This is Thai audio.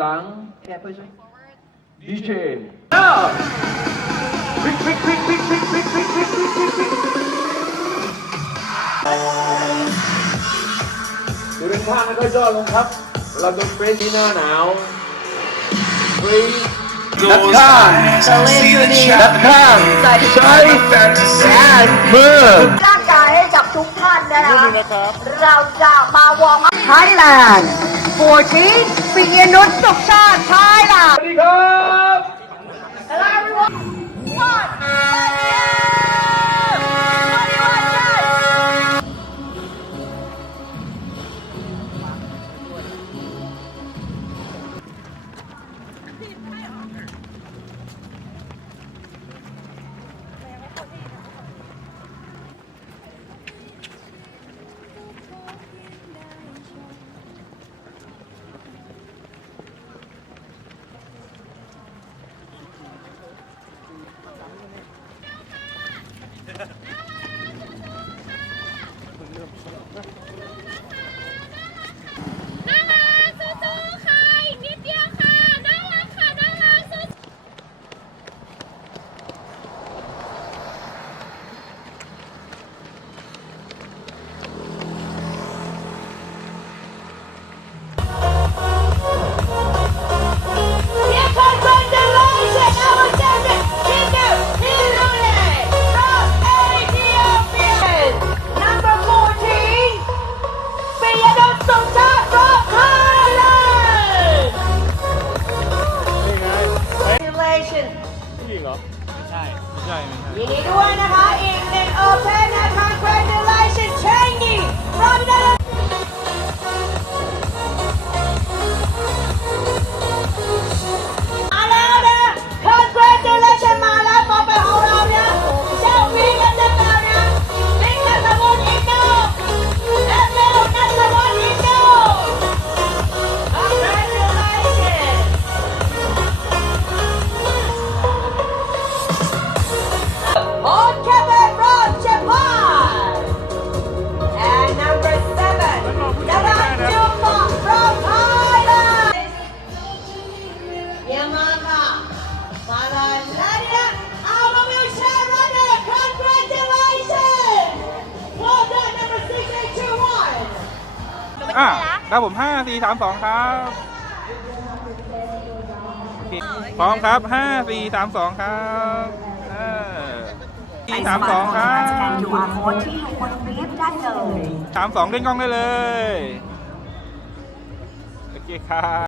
หลัง Yeah, push it. ดีเจอ้าวพลิกพลิกพลิกพลิกพลิกพลิกพลิกพลิกพลิกพลิกพลิกดูด้านข้างแล้วก็ย่อลงครับ เราจะเฟรชที่หน้าหนาวฟรีด้านข้างด้านข้างซ้ายมือร่างกายให้กับทุกท่านนะคะเราจะมาวอร์มไทยแลนด์ 14ปียนุชสุขชาติไทยแลนสด์วัสดีครับ Station ผู้หญิงเหรอ ไม่ใช่ ไม่ใช่ไม่ใช่ ยินดีด้วยนะคะ อีกหนึ่ง Open อะครับผมห้าสี่สามสองครับโอเคพร้อมครับห้าสี่สามสองครับสี่สามสองครับสแกน QR code ที่บนคลิปได้เลย สามสองเล่นกล้องได้เลย โอเคครับ